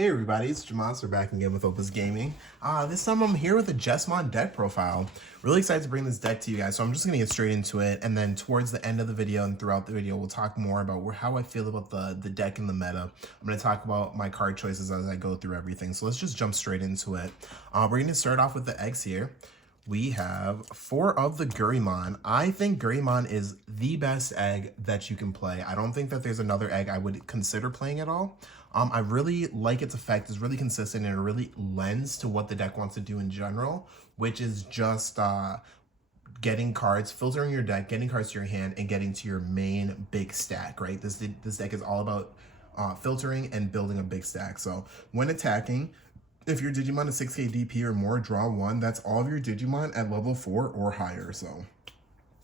Hey everybody, it's Jesmon back again with Opus Gaming. This time I'm here with a Jesmon deck profile. Really excited to bring this deck to you guys, so I'm just going to get straight into it, and then towards the end of the video and throughout the video, we'll talk more about how I feel about the deck and the meta. I'm going to talk about my card choices as I go through everything, so let's just jump straight into it. We're going to start off with the eggs here. We have 4 of the Digimon. I think Digimon is the best egg that you can play. I don't think that there's another egg I would consider playing at all. I really like its effect. It's really consistent and it really lends to what the deck wants to do in general, which is just getting cards, filtering your deck, getting cards to your hand, and getting to your main big stack, right? This deck is all about filtering and building a big stack. So when attacking, if your Digimon is 6k DP or more, draw 1. That's all of your Digimon at level 4 or higher. So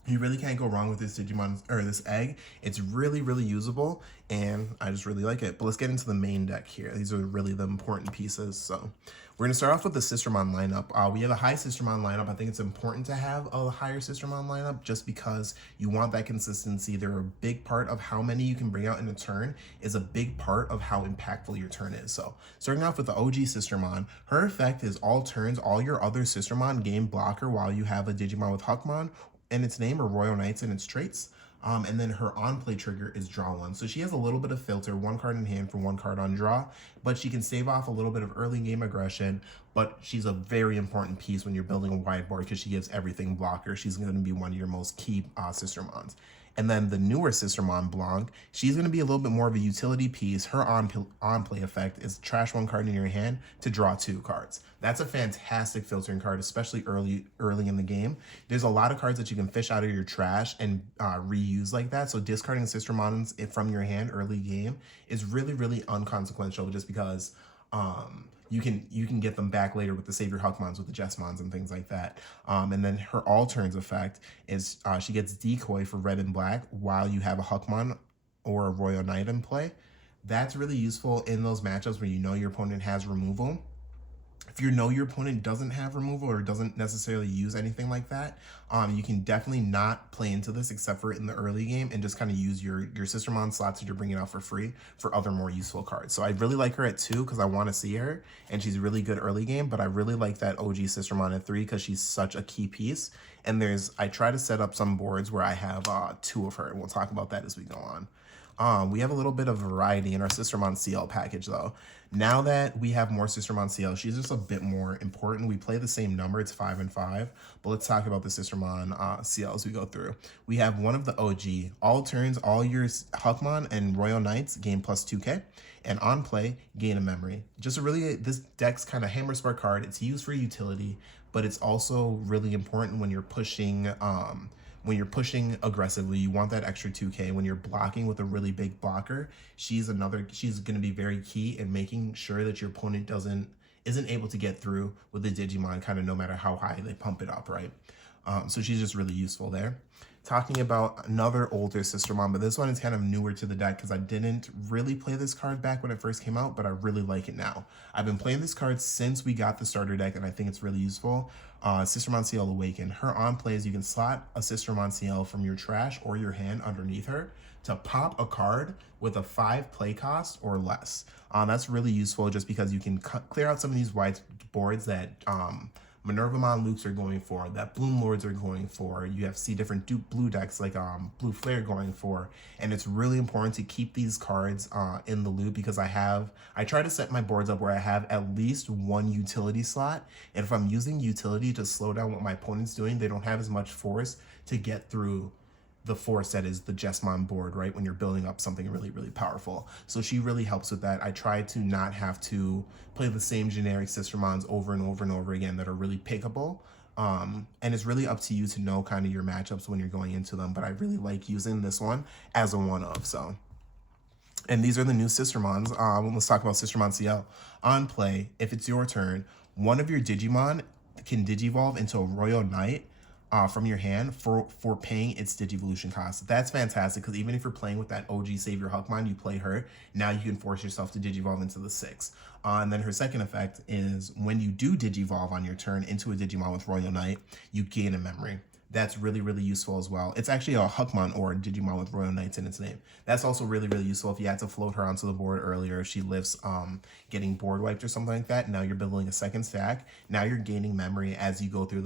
you really can't go wrong with this Digimon or this egg. It's really, really usable, and I just really like it. But let's get into the main deck here. These are really the important pieces. So we're gonna start off with the Sistermon lineup. We have a high Sistermon lineup. I think it's important to have a higher Sistermon lineup just because you want that consistency. They're a big part of how many you can bring out in a turn is a big part of how impactful your turn is. So starting off with the OG Sistermon, her effect is all turns, all your other Sistermon gain blocker while you have a Digimon with Hukmon in its name or Royal Knights in its traits. And then her on-play trigger is draw 1. So she has a little bit of filter, 1 card in hand for 1 card on draw, but she can stave off a little bit of early game aggression, but she's a very important piece when you're building a wide board because she gives everything blocker. She's going to be one of your most key Sistermons. And then the newer Sistermon Blanc, she's going to be a little bit more of a utility piece. Her on-play effect is trash 1 card in your hand to draw 2 cards. That's a fantastic filtering card, especially early in the game. There's a lot of cards that you can fish out of your trash and reuse like that. So discarding Sistermons from your hand early game is really, really unconsequential just because you can get them back later with the Savior Hukmons, with the Jesmons and things like that. And then her all turns effect is she gets decoy for red and black while you have a Hukmon or a Royal Knight in play. That's really useful in those matchups where you know your opponent has removal. If you know your opponent doesn't have removal or doesn't necessarily use anything like that, you can definitely not play into this except for in the early game and just kind of use your Sistermon slots that you're bringing out for free for other more useful cards. So I really like her at 2 because I want to see her, and she's really good early game, but I really like that OG Sistermon at 3 because she's such a key piece. And I try to set up some boards where I have 2 of her, and we'll talk about that as we go on. We have a little bit of variety in our Sistermon CL package though. Now that we have more Sistermon CL, she's just a bit more important. We play the same number, it's 5 and 5, but let's talk about the Sistermon CL as we go through. We have one of the OG. All turns, all your Hukmon and Royal Knights gain plus 2k, and on play, gain a memory. Just this deck's kind of hammer spark card. It's used for utility, but it's also really important when you're pushing aggressively. You want that extra 2k. When you're blocking with a really big blocker, she's going to be very key in making sure that your opponent isn't able to get through with the Digimon, kind of no matter how high they pump it up, right? So she's just really useful there. Talking about another older Sistermon, but this one is kind of newer to the deck because I didn't really play this card back when it first came out, but I really like it now. I've been playing this card since we got the starter deck, and I think it's really useful. Sistermon CL Awaken. Her on plays, you can slot a Sistermon CL from your trash or your hand underneath her to pop a card with a 5 play cost or less. That's really useful just because you can clear out some of these white boards that Minervamon Lukes are going for, that Bloom Lords are going for. You see different blue decks like Blue Flare going for, and it's really important to keep these cards in the loop because I try to set my boards up where I have at least 1 utility slot, and if I'm using utility to slow down what my opponent's doing, they don't have as much force to get through the force that is the Jesmon board, right? When you're building up something really, really powerful. So she really helps with that. I try to not have to play the same generic Sistermons over and over and over again that are really pickable. And it's really up to you to know kind of your matchups when you're going into them. But I really like using this one as a one-of, so. And these are the new Sistermons. Let's talk about Sistermon CL. On play, if it's your turn, one of your Digimon can Digivolve into a Royal Knight from your hand for paying its Digivolution cost. That's fantastic because even if you're playing with that OG Savior Hukmon, you play her, now you can force yourself to Digivolve into the 6. And then her second effect is when you do Digivolve on your turn into a Digimon with Royal Knight, you gain a memory. That's really, really useful as well. It's actually a Hukmon or Digimon with Royal Knights in its name. That's also really, really useful if you had to float her onto the board earlier. She lifts getting board wiped or something like that. Now you're building a second stack. Now you're gaining memory as you go through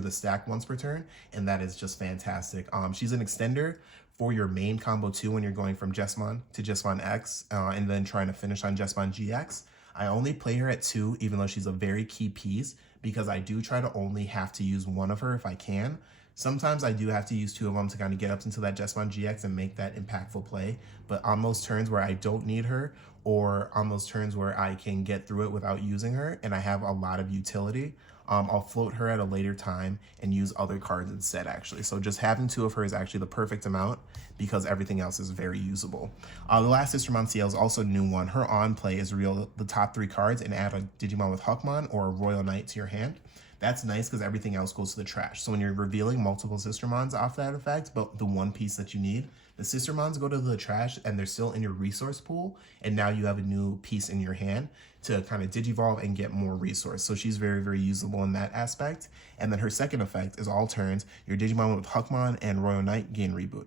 the stack once per turn, and that is just fantastic. She's an extender for your main combo too when you're going from Jesmon to Jesmon X and then trying to finish on Jesmon GX. I only play her at 2, even though she's a very key piece, because I do try to only have to use one of her if I can. Sometimes I do have to use 2 of them to kind of get up into that Jesmon GX and make that impactful play. But on those turns where I don't need her, or on those turns where I can get through it without using her and I have a lot of utility, I'll float her at a later time and use other cards instead, actually. So just having 2 of her is actually the perfect amount because everything else is very usable. The last Sistermon CL is also a new one. Her on play is reveal the top 3 cards and add a Digimon with Hukmon or a Royal Knight to your hand. That's nice because everything else goes to the trash. So when you're revealing multiple Sistermons off that effect, but the one piece that you need, the Sistermons go to the trash and they're still in your resource pool. And now you have a new piece in your hand to kind of Digivolve and get more resource. So she's very, very usable in that aspect. And then her second effect is all turns, your Digimon with Hukmon and Royal Knight gain reboot.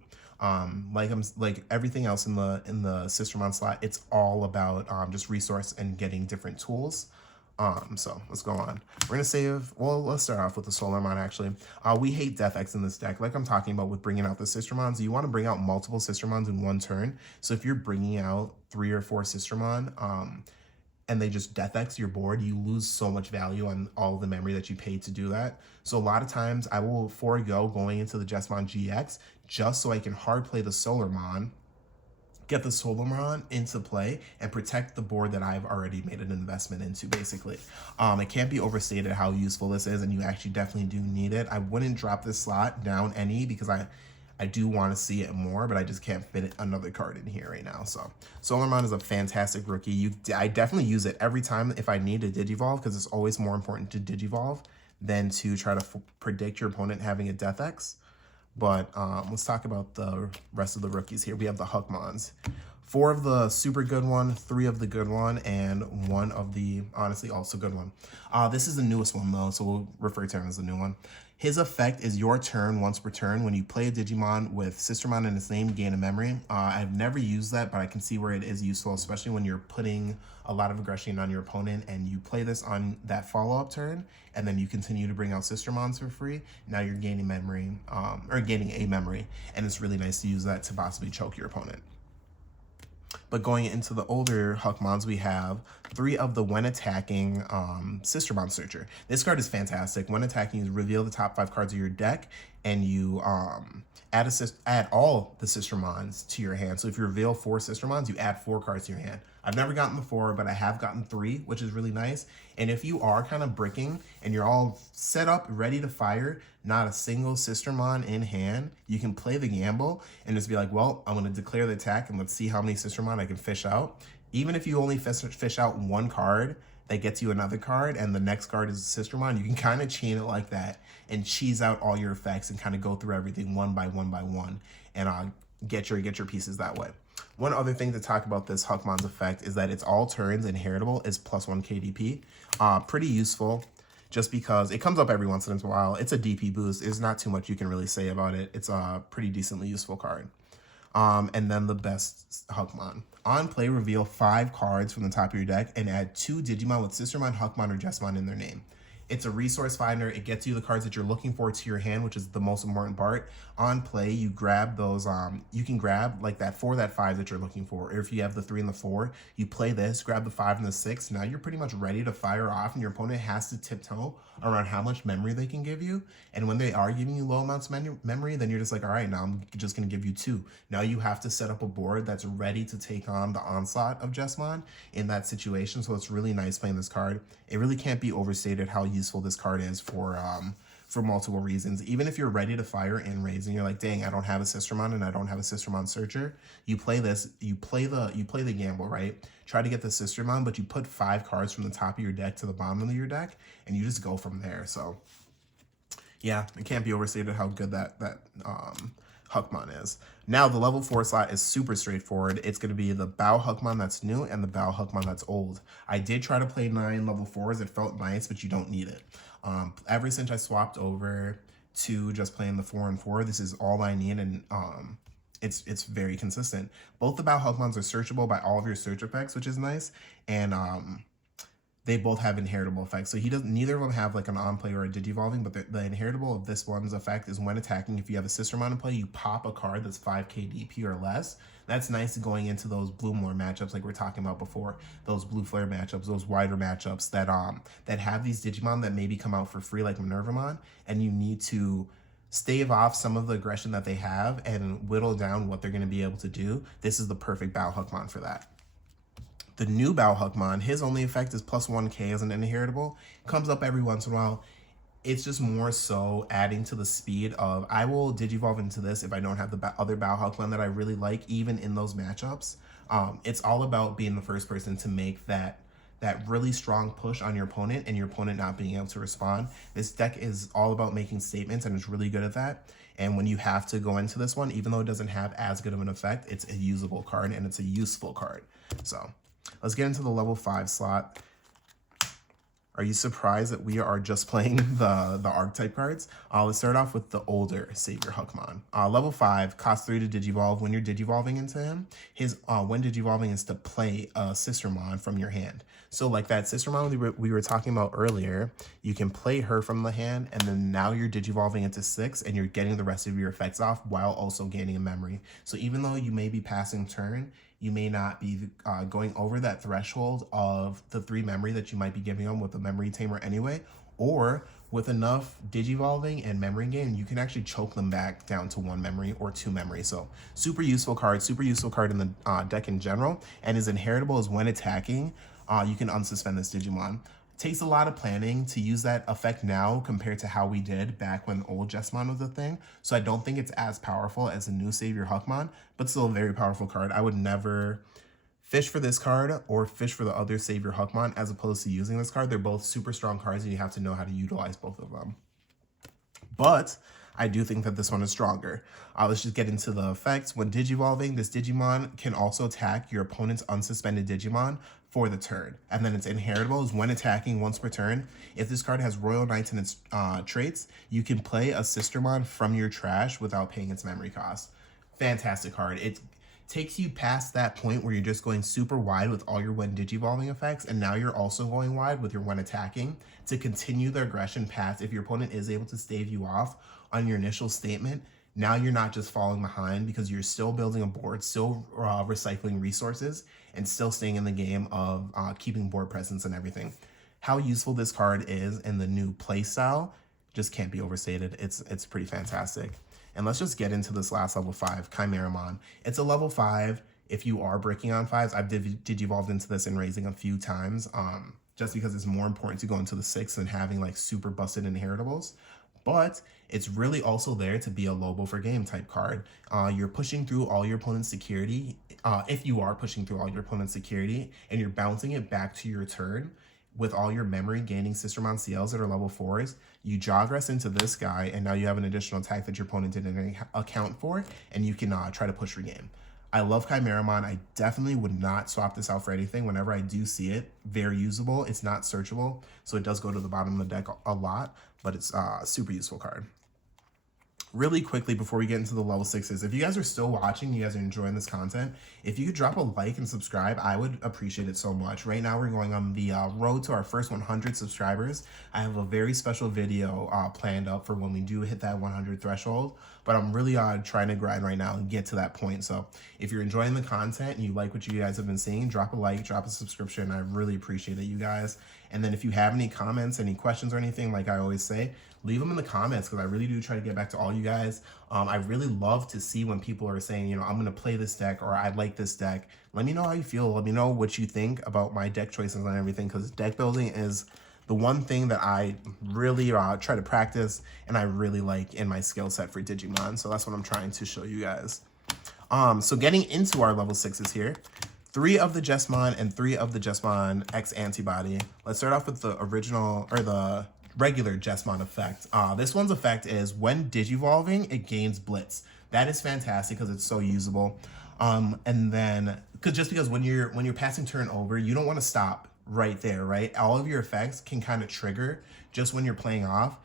Like everything else in the Sistermon slot, it's all about just resource and getting different tools. So let's go on. We're gonna save, well, let's start off with the Sistermon actually. We hate Death X in this deck. Like I'm talking about with bringing out the Sistermons, you want to bring out multiple Sistermons in one turn. So if you're bringing out 3 or 4 Sistermon, and they just Death X your board, you lose so much value on all the memory that you paid to do that. So a lot of times I will forego going into the Jesmon GX just so I can hard play the Sistermon, get the Sistermon into play and protect the board that I've already made an investment into, basically. It can't be overstated how useful this is, and you actually definitely do need it. I wouldn't drop this slot down any because I do want to see it more, but I just can't fit another card in here right now. So Sistermon is a fantastic rookie. I definitely use it every time if I need to Digivolve, because it's always more important to Digivolve than to try to predict your opponent having a Death X. But let's talk about the rest of the rookies here. We have the Hukmons. 4 of the super good one, 3 of the good one, and 1 of the honestly also good one. This is the newest one though, so we'll refer to him as the new one. His effect is your turn once per turn. When you play a Digimon with Sistermon in its name, gain a memory. I've never used that, but I can see where it is useful, especially when you're putting a lot of aggression on your opponent and you play this on that follow-up turn, and then you continue to bring out Sistermons for free. Now you're gaining memory, or gaining a memory, and it's really nice to use that to possibly choke your opponent. But going into the older Hukmons, we have 3 of the when attacking Sistermon Searcher. This card is fantastic. When attacking, you reveal the top 5 cards of your deck, and you add all the Sistermons to your hand. So if you reveal 4 Sistermons, you add 4 cards to your hand. I've never gotten the 4, but I have gotten 3, which is really nice. And if you are kind of bricking and you're all set up, ready to fire, not a single Sistermon in hand, you can play the gamble and just be like, well, I'm going to declare the attack and let's see how many Sistermon I can fish out. Even if you only fish out 1 card that gets you another card and the next card is a Sistermon, you can kind of chain it like that and cheese out all your effects and kind of go through everything one by one and get your pieces that way. One other thing to talk about this Hukmon's effect is that it's all turns and heritable is +1 KDP. Pretty useful just because it comes up every once in a while. It's a DP boost. There's not too much you can really say about it. It's a pretty decently useful card. And then the best Hukmon. On play, reveal 5 cards from the top of your deck and add 2 Digimon with Sistermon, Hukmon, or Jesmon in their name. It's a resource finder. It gets you the cards that you're looking for to your hand, which is the most important part. On play, you grab those, you can grab like that 4, that 5 that you're looking for. Or if you have the 3 and the 4, you play this, grab the 5 and the 6. Now you're pretty much ready to fire off, and your opponent has to tiptoe around how much memory they can give you. And when they are giving you low amounts of memory, then you're just like, all right, now I'm just going to give you 2. Now you have to set up a board that's ready to take on the onslaught of Jesmon in that situation. So it's really nice playing this card. It really can't be overstated how useful this card is for multiple reasons. Even if you're ready to fire in raids and you're like, dang, I don't have a Sistermon and I don't have a Sistermon Searcher, you play this, you play the gamble, right? Try to get the Sistermon, but you put 5 cards from the top of your deck to the bottom of your deck, and you just go from there. So yeah, it can't be overstated how good that Hukmon is. Now the level 4 slot is super straightforward. It's going to be the Bow Hukmon that's new and the Bow Hukmon that's old. I did try to play 9 level 4s. It felt nice, but you don't need it. Ever since I swapped over to just playing the 4-4. This is all I need, and it's very consistent. Both the Bao Hukmons are searchable by all of your search effects, which is nice, and they both have inheritable effects. So neither of them have like an on-play or a Digivolving, but the inheritable of this one's effect is when attacking, if you have a Sistermon in play, you pop a card that's 5k DP or less. That's nice going into those Blue More matchups like we are talking about before, those Blue Flare matchups, those wider matchups that have these Digimon that maybe come out for free like Minervamon, and you need to stave off some of the aggression that they have and whittle down what they're going to be able to do. This is the perfect Bao Hukmon for that. The new Bao Hukmon, his only effect is plus 1k as an inheritable. Comes up every once in a while. It's just more so adding to the speed of, I will Digivolve into this if I don't have the other Bao Hukmon that I really like, even in those matchups. It's all about being the first person to make that really strong push on your opponent and your opponent not being able to respond. This deck is all about making statements, and it's really good at that. And when you have to go into this one, even though it doesn't have as good of an effect, it's a usable card and it's a useful card. So let's get into the level 5 slot. Are you surprised that we are just playing the archetype cards? Let's start off with the older Savior Hukmon. Level 5, cost 3 to Digivolve. When you're Digivolving into him, his when Digivolving is to play a Sistermon from your hand. So like that Sistermon we were talking about earlier, you can play her from the hand, and then now you're Digivolving into 6, and you're getting the rest of your effects off while also gaining a memory. So even though you may be passing turn, you may not be going over that threshold of the 3 memory that you might be giving them with the memory tamer anyway, or with enough Digivolving and memory gain, you can actually choke them back down to 1 memory or 2 memory. So super useful card in the deck in general, and his inheritable is when attacking, you can unsuspend this Digimon. Takes a lot of planning to use that effect now compared to how we did back when old Jesmon was a thing. So I don't think it's as powerful as the new Savior Hukmon, but still a very powerful card. I would never fish for this card or fish for the other Savior Hukmon as opposed to using this card. They're both super strong cards, and you have to know how to utilize both of them. But I do think that this one is stronger. Let's just get into the effects. When Digivolving, this Digimon can also attack your opponent's unsuspended Digimon for the turn. And then its inheritable is when attacking once per turn. If this card has Royal Knights in its traits, you can play a Sistermon from your trash without paying its memory cost. Fantastic card. It takes you past that point where you're just going super wide with all your when Digivolving effects, and now you're also going wide with your when attacking to continue the aggression path. If your opponent is able to stave you off on your initial statement, now you're not just falling behind because you're still building a board, still recycling resources, and still staying in the game of keeping board presence and everything. How useful this card is in the new play style just can't be overstated. It's pretty fantastic. And let's just get into this last level 5, Chimeramon. It's a level 5 if you are breaking on 5s. I've Digivolved into this and raising a few times, just because it's more important to go into the 6 than having like super busted inheritables. But it's really also there to be a Lobo for game type card. You're pushing through all your opponent's security. If you are pushing through all your opponent's security and you're bouncing it back to your turn with all your memory gaining Sistermon CLs that are level 4s, you jogress into this guy, and now you have an additional attack that your opponent didn't account for, and you can try to push regame. I love Chimeramon. I definitely would not swap this out for anything. Whenever I do see it, very usable. It's not searchable, so it does go to the bottom of the deck a lot, but it's a super useful card. Really quickly before we get into the level 6s, if you guys are still watching, you guys are enjoying this content, if you could drop a like and subscribe, I would appreciate it so much. Right now we're going on the road to our first 100 subscribers. I have a very special video planned up for when we do hit that 100 threshold, but I'm really trying to grind right now and get to that point. So if you're enjoying the content and you like what you guys have been seeing, drop a like, drop a subscription. I really appreciate it, you guys. And then if you have any comments, any questions or anything, like I always say, leave them in the comments, because I really do try to get back to all you guys. I really love to see when people are saying, I'm going to play this deck, or I like this deck. Let me know how you feel. Let me know what you think about my deck choices and everything, because deck building is the one thing that I really try to practice and I really like in my skill set for Digimon. So that's what I'm trying to show you guys. So getting into our level 6s here. 3 of the Jesmon and 3 of the Jesmon X antibody. Let's start off with the original, or the regular Jesmon effect. This one's effect is when Digivolving, it gains Blitz. That is fantastic because it's so usable. And then, because when you're passing turn over, you don't want to stop right there, right? All of your effects can kind of trigger just when you're playing off.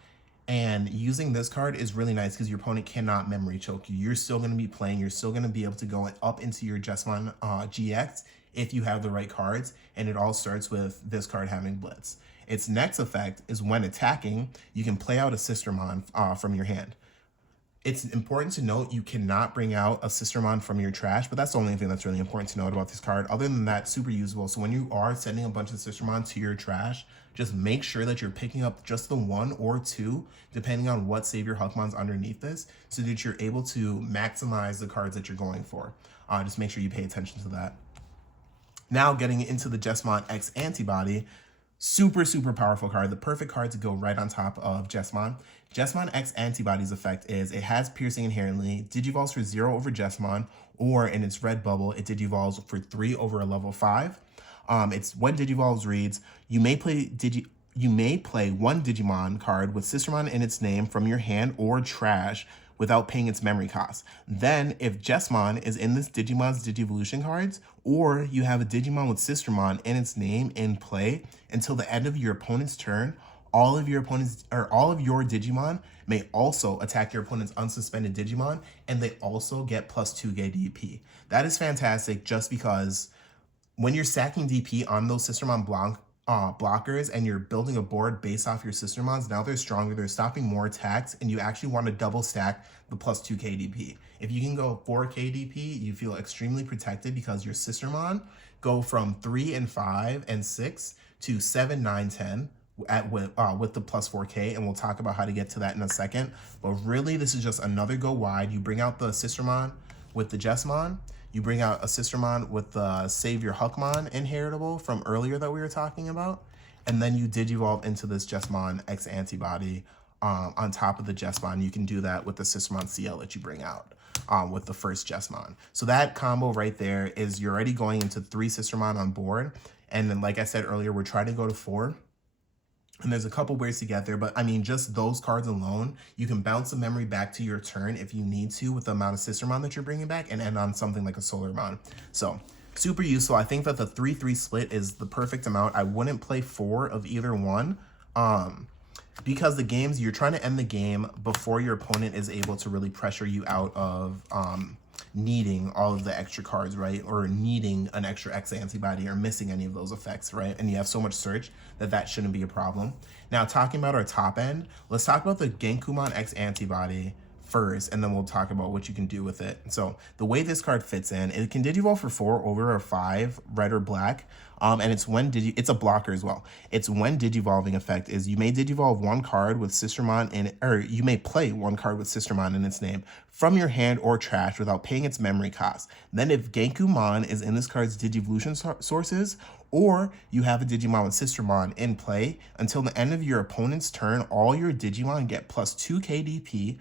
And using this card is really nice because your opponent cannot memory choke you. You're still going to be playing. You're still going to be able to go up into your Jesmon GX if you have the right cards. And it all starts with this card having Blitz. Its next effect is when attacking, you can play out a Sistermon from your hand. It's important to note you cannot bring out a Sistermon from your trash, but that's the only thing that's really important to note about this card. Other than that, super usable. So when you are sending a bunch of Sistermon to your trash, just make sure that you're picking up just the 1 or 2, depending on what Savior Hukmon's underneath this, so that you're able to maximize the cards that you're going for. Just make sure you pay attention to that. Now getting into the Jesmon X Antibody, super, super powerful card. The perfect card to go right on top of Jesmon. Jesmon X Antibody's effect is it has piercing inherently, digivolves for 0 over Jesmon, or in its red bubble, it digivolves for 3 over a level 5. It's when digivolves reads, you may play one Digimon card with Sistermon in its name from your hand or trash without paying its memory cost. Then, if Jesmon is in this Digimon's Digivolution cards, or you have a Digimon with Sistermon in its name in play until the end of your opponent's turn, all of your Digimon may also attack your opponent's unsuspended Digimon, and they also get +2 DP. That is fantastic just because when you're stacking DP on those Sistermon blockers and you're building a board based off your Sistermons, now they're stronger, they're stopping more attacks, and you actually want to double stack the +2 KDP. If you can go 4 KDP, you feel extremely protected because your Sistermon go from 3 and 5 and 6 to 7, 9, 10 with the +4K, and we'll talk about how to get to that in a second. But really, this is just another go wide. You bring out the Sistermon with the Jesmon, you bring out a Sistermon with the Savior Hukmon inheritable from earlier that we were talking about, and then you digivolve into this Jesmon X Antibody on top of the Jesmon. You can do that with the Sistermon CL that you bring out with the first Jesmon. So that combo right there is you're already going into 3 Sistermon on board, and then like I said earlier, we're trying to go to 4. And there's a couple ways to get there, but I mean, just those cards alone, you can bounce the memory back to your turn if you need to with the amount of Sistermon that you're bringing back and end on something like a Solarmon. So super useful. I think that the 3-3 split is the perfect amount. I wouldn't play 4 of either one because the games, you're trying to end the game before your opponent is able to really pressure you out of needing all of the extra cards, right? Or needing an extra X Antibody or missing any of those effects, right? And you have so much search that shouldn't be a problem. Now, talking about our top end, let's talk about the Genkumon X Antibody first, and then we'll talk about what you can do with it. So the way this card fits in, it can digivolve for 4 over or 5, red or black. And it's when it's a blocker as well. It's when digivolving effect is you may digivolve 1 card with Sistermon in, or you may play 1 card with Sistermon in its name from your hand or trash without paying its memory cost. Then if Genkumon is in this card's Digivolution sources, or you have a Digimon with Sistermon in play, until the end of your opponent's turn, all your Digimon get +2 KDP,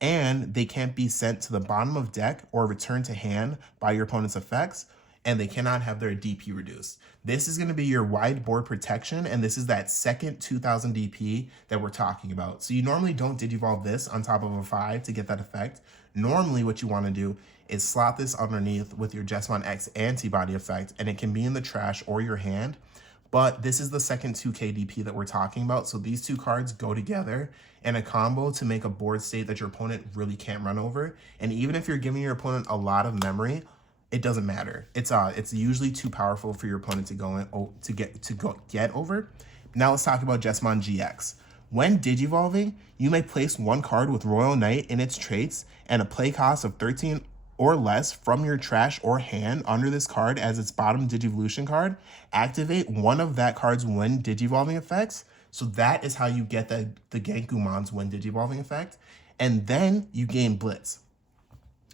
and they can't be sent to the bottom of deck or returned to hand by your opponent's effects, and they cannot have their DP reduced. This is going to be your wide board protection, and this is that second 2000 DP that we're talking about. So you normally don't digivolve this on top of a 5 to get that effect. Normally what you want to do is slot this underneath with your Jesmon X Antibody effect, and it can be in the trash or your hand. But this is the second 2K DP that we're talking about. So these 2 cards go together in a combo to make a board state that your opponent really can't run over. And even if you're giving your opponent a lot of memory, it doesn't matter. It's usually too powerful for your opponent to go in get over. Now let's talk about Jesmon GX. When digivolving, you may place 1 card with Royal Knight in its traits and a play cost of 13 or less from your trash or hand under this card as its bottom Digivolution card. Activate 1 of that card's when digivolving effects. So that is how you get the Genkumon's when digivolving effect. And then you gain Blitz.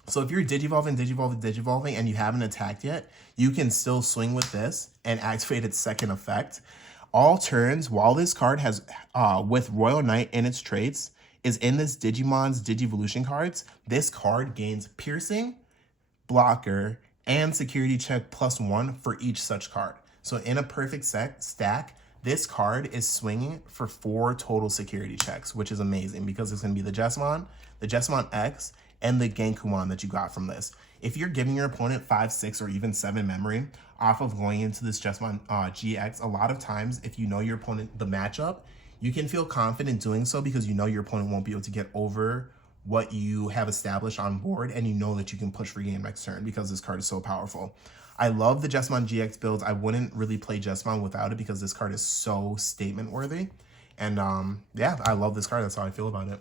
So if you're digivolving, and you haven't attacked yet, you can still swing with this and activate its second effect. All turns while this card has, with Royal Knight in its traits, is in this Digimon's Digivolution cards, this card gains Piercing, Blocker, and Security Check +1 for each such card. So in a perfect stack, this card is swinging for 4 total security checks, which is amazing because it's going to be the Jesmon X, and the Genkumon that you got from this. If you're giving your opponent 5, 6, or even 7 memory off of going into this Jesmon GX, a lot of times, if you know your opponent, the matchup, You can feel confident doing so because you know your opponent won't be able to get over what you have established on board, and you know that you can push for game next turn because this card is so powerful. I love the Jesmon GX builds. I wouldn't really play Jesmon without it because this card is so statement worthy. And yeah, I love this card. That's how I feel about it.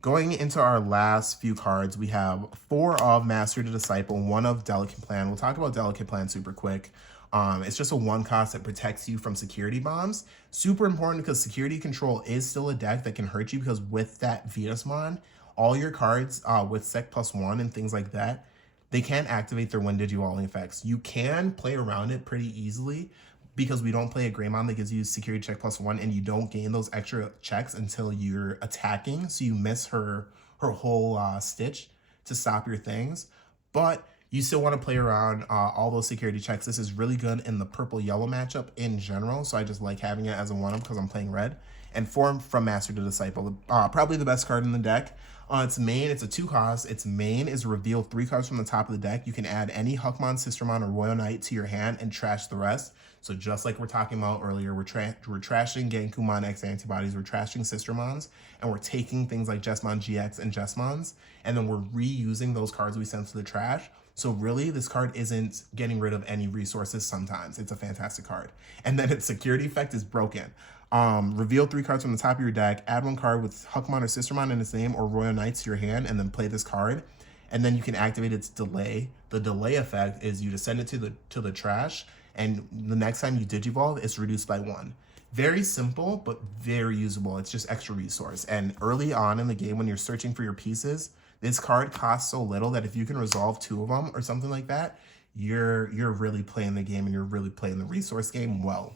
Going into our last few cards, we have 4 of Master to Disciple, 1 of Delicate Plan. We'll talk about Delicate Plan super quick. It's just a 1 cost that protects you from security bombs. Super important because security control is still a deck that can hurt you, because with that Sistermon, all your cards with Sec +1 and things like that, they can't activate their when Digivolving effects. You can play around it pretty easily because we don't play a Greymon that gives you security check +1, and you don't gain those extra checks until you're attacking. So you miss her whole stitch to stop your things. But you still want to play around all those security checks. This is really good in the purple-yellow matchup in general. So I just like having it as a 1-up because I'm playing red. And 4 from Master to Disciple, probably the best card in the deck. Its main, it's a 2 cost. Its main is reveal 3 cards from the top of the deck. You can add any Hukmon, Sistermon, or Royal Knight to your hand and trash the rest. So just like we're talking about earlier, we're trashing Genkumon X antibodies, we're trashing Sistermons, and we're taking things like Jesmon GX and Jesmons, and then we're reusing those cards we sent to the trash. So really, this card isn't getting rid of any resources sometimes. It's a fantastic card. And then its security effect is broken. Reveal 3 cards from the top of your deck, add 1 card with Hukmon or Sistermon in its name or Royal Knights to your hand, and then play this card. And then you can activate its delay. The delay effect is you just send it to the trash, and the next time you Digivolve, it's reduced by 1. Very simple, but very usable. It's just extra resource. And early on in the game, when you're searching for your pieces, this card costs so little that if you can resolve 2 of them or something like that, you're really playing the game, and you're really playing the resource game well.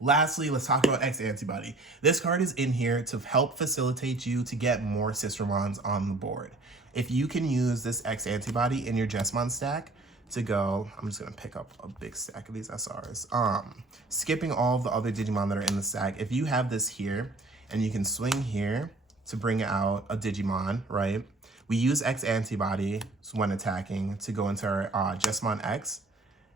Lastly, let's talk about X Antibody. This card is in here to help facilitate you to get more Sistermons on the board. If you can use this X Antibody in your Jesmon stack to go, I'm just gonna pick up a big stack of these SRs. Skipping all of the other Digimon that are in the stack. If you have this here, and you can swing here to bring out a Digimon, right? We use X Antibody when attacking to go into our Jesmon X.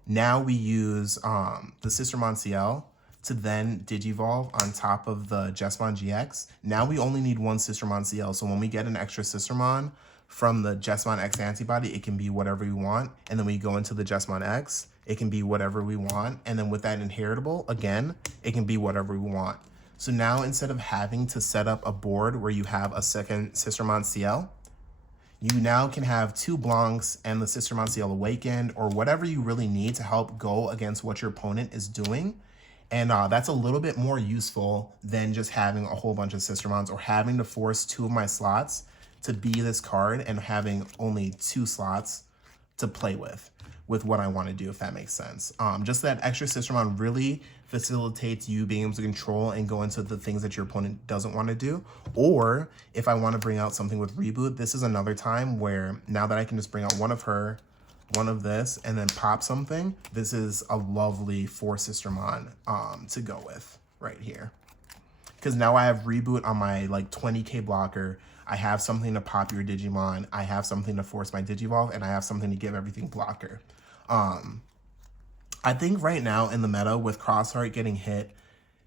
Now we use the Sistermon CL to then Digivolve on top of the Jesmon GX. Now we only need 1 Sistermon CL, so when we get an extra Sistermon from the Jesmon X antibody, it can be whatever we want, and then we go into the Jesmon X, it can be whatever we want, and then with that inheritable, again, it can be whatever we want. So now instead of having to set up a board where you have a second Sistermon CL, you now can have 2 Blancs and the Sistermon CL Awakened, or whatever you really need to help go against what your opponent is doing. And that's a little bit more useful than just having a whole bunch of Sistermons or having to force 2 of my slots to be this card and having only 2 slots to play with what I want to do, if that makes sense. Just that extra Sistermon really facilitates you being able to control and go into the things that your opponent doesn't want to do. Or if I want to bring out something with Reboot, this is another time where now that I can just bring out 1 of her, 1 of this, and then pop something, this is a lovely 4 Sistermon to go with right here. Because now I have Reboot on my like 20k blocker. I have something to pop your Digimon. I have something to force my Digivolve, and I have something to give everything blocker. I think right now in the meta with Crossheart getting hit,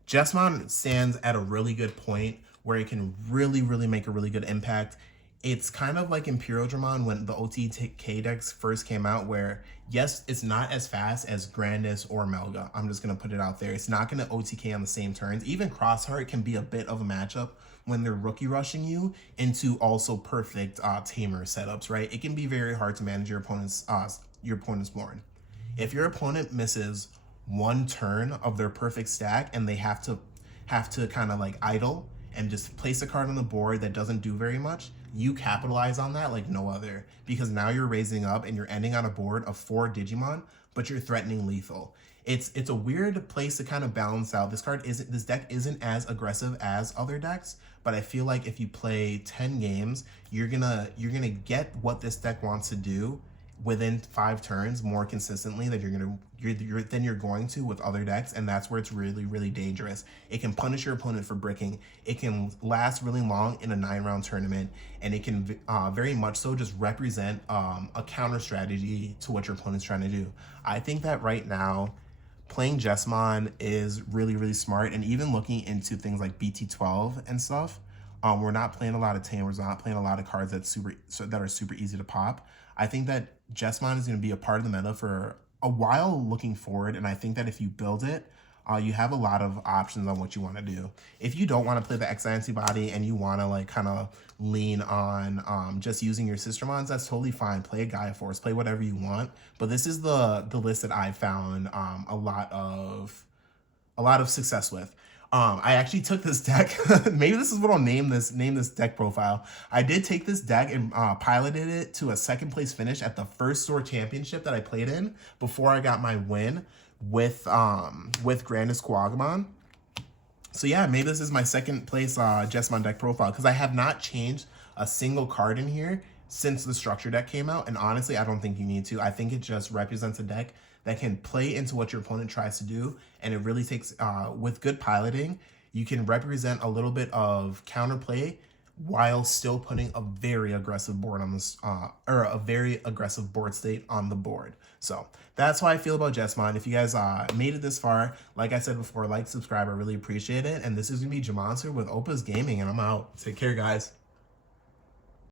Jesmon stands at a really good point where it can really make a really good impact. It's kind of like Imperial Dramon when the OTK decks first came out, where yes, it's not as fast as Grandis or Melga. I'm just going to put it out there. It's not going to OTK on the same turns. Even Crossheart can be a bit of a matchup when they're rookie rushing you into also perfect tamer setups, right? It can be very hard to manage your opponent's board. If your opponent misses 1 turn of their perfect stack and they have to kind of like idle and just place a card on the board that doesn't do very much, you capitalize on that like no other, because now you're raising up and you're ending on a board of 4 Digimon, but you're threatening lethal. It's a weird place to kind of balance out. This deck isn't as aggressive as other decks, but I feel like if you play 10 games, you're gonna get what this deck wants to do within 5 turns more consistently than you're going to with other decks, and that's where it's really dangerous. It can punish your opponent for bricking. It can last really long in a 9-round tournament, and it can very much so just represent a counter strategy to what your opponent's trying to do. I think that right now, playing Jesmon is really, really smart. And even looking into things like BT12 and stuff, we're not playing a lot of Tamers, we're not playing a lot of cards that are super easy to pop. I think that Jesmon is going to be a part of the meta for a while looking forward, and I think that if you build it, you have a lot of options on what you want to do. If you don't want to play the X antibody and you want to like kind of lean on just using your Sistermons, that's totally fine. Play a Gaia Force, play whatever you want. But this is the list that I found a lot of success with. I actually took this deck. Maybe this is what I'll name this deck profile. I did take this deck and piloted it to a second place finish at the first store championship that I played in before I got my win with Grandest Hukmon. So yeah, maybe this is my second place Jesmon deck profile, because I have not changed a single card in here since the structure deck came out, and honestly, I don't think you need to. I think it just represents a deck that can play into what your opponent tries to do, and it really takes, with good piloting, you can represent a little bit of counterplay while still putting a very aggressive board on this, or a very aggressive board state on the board. So that's how I feel about Jesmon. If you guys made it this far, like I said before, like, subscribe, I really appreciate it. And this is gonna be Jamonster with Opus Gaming, and I'm out. Take care, guys.